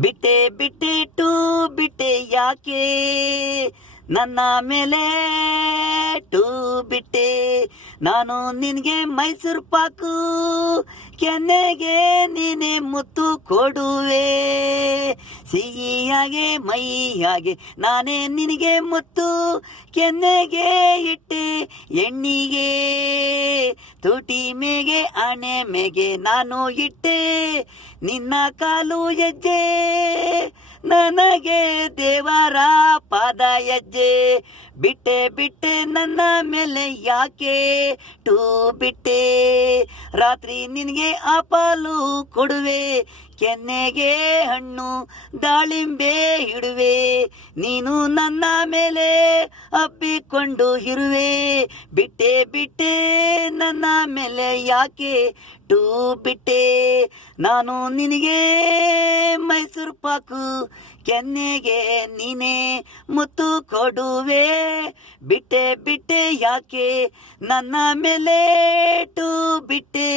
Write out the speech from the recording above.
ಬಿಟ್ಟೆ ಬಿಟ್ಟೆ ಟೂ ಬಿಟ್ಟೆ ಯಾಕೆ ನನ್ನ ಮೇಲೆ ಟೂ ಬಿಟ್ಟೆ ನಾನು ನಿನಗೆ ಮೈಸೂರು ಪಾಕು ಕೆನ್ನೆಗೆ ನೀನೆ ಮುತ್ತು ಕೊಡುವೆ ಸಿಹಿಯಾಗೆ ಮೈಯಾಗೆ ನಾನೇ ನಿನಗೆ ಮುತ್ತು ಕೆನ್ನೆಗೆ ಇಟ್ಟೆ ಎಣ್ಣಿಗೆ ತುಟಿ ಮೇಗೆ ಆಣೆ ಮೇಗೆ ನಾನು ಇಟ್ಟೆ ನಿನ್ನ ಕಾಲು ಹೆಜ್ಜೆ ನನಗೆ ದೇವರ ಪಾದ ಹೆಜ್ಜೆ ಬಿಟ್ಟೆ ಬಿಟ್ಟೆ ನನ್ನ ಮೇಲೆ ಯಾಕೆ ಟೂ ಬಿಟ್ಟೆ ರಾತ್ರಿ ನಿನಗೆ ಆಪಾಲು ಕೊಡುವೆ ಕೆನ್ನೆಗೆ ಹಣ್ಣು ದಾಳಿಂಬೆ ಇಡುವೆ ನೀನು ನನ್ನ ಮೇಲೆ ಅಪ್ಪಿಕೊಂಡು ಇರುವೆ ಬಿಟ್ಟೆ ಬಿಟ್ಟೆ ನನ್ನ ಮೇಲೆ ಯಾಕೆ ಟೂ ಬಿಟ್ಟೆ ನಾನು ನಿನಗೆ ಮೈಸೂರು ಪಾಕು ಕೆನ್ನೆಗೆ ನೀನೆ ಮುತ್ತು ಕೊಡುವೆ ಬಿಟ್ಟೆ ಬಿಟ್ಟೆ ಯಾಕೆ ನನ್ನ ಮೇಲೆ ಟೂ ಬಿಟ್ಟೆ.